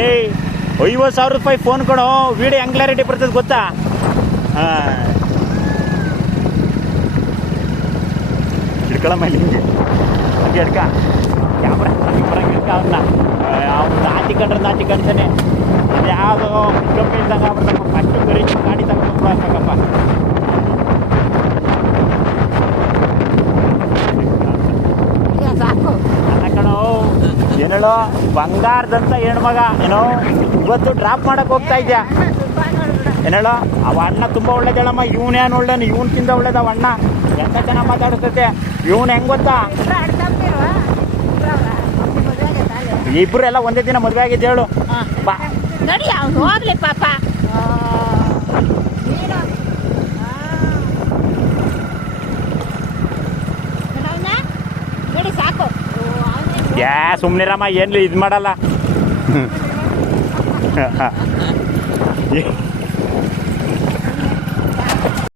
ಏಯ್ 50,000 ರೂಪಾಯಿ ಫೋನ್ ಕೊಡು, ವಿಡಿಯೋ ಹೆಂಗ್ ಕ್ಲಾರಿಟಿ ಬರ್ತದೆ ಗೊತ್ತಾ? ಹಿಡ್ಕೊಳಮ್ಮ ಹಿಂಗೆ ಹಂಗೆ ಹಿಡ್ಕ ಕ್ಯಾಮ್ರಾ ಹಿಡ್ಕ ಅವನ್ನ. ಅವ್ನು ನಾಟಿ ಕಂಡ್ತಾನೆ. ಅದು ಯಾವುದೋ ಕಂಪನಿ ಇದ್ದಂಗೆ ಆಗ್ಬಿಡ್ತಪ್ಪ. ಫಸ್ಟು ಗರೀಬ್ ಗಾಡಿ ತಗೊಂಡು ಹಾಕಪ್ಪ. ಅಲ್ಲ ಕಣೋ, ಏನೇಳೋ ಬಂಗಾರದಂತ ಹೆಣ್ಮಗ ಏನೋ ಇವತ್ತು ಡ್ರಾಪ್ ಮಾಡಕ್ ಹೋಗ್ತಾ ಇದ್ಯಾ ಏನೇಳೋ. ಅವ ಅಣ್ಣ ತುಂಬ ಒಳ್ಳೇದೇಳಮ್ಮ. ಇವನೇನು ಒಳ್ಳೇನು, ಇವನ್ಕಿಂತ ಒಳ್ಳೇದ ಅವ ಅಣ್ಣ. ಎಂತ ಚೆನ್ನಾಗಿ ಮಾತಾಡಿಸ್ತೈತೆ. ಇವನು ಹೆಂಗ್ ಗೊತ್ತಾ, ಇಬ್ರು ಎಲ್ಲ ಒಂದೇ ದಿನ ಮದುವೆ ಆಗಿದ್ದು ಹೇಳು. ಬಾ ನಡಿ, ಅವ್ನು ಹೋಗ್ಲಿ ಪಾಪ. ನೋಡಿ ಸಾಕು. ಸುಮ್ನಿರಮ್ಮ, ಏನು ಇದು ಮಾಡಲ್ಲ.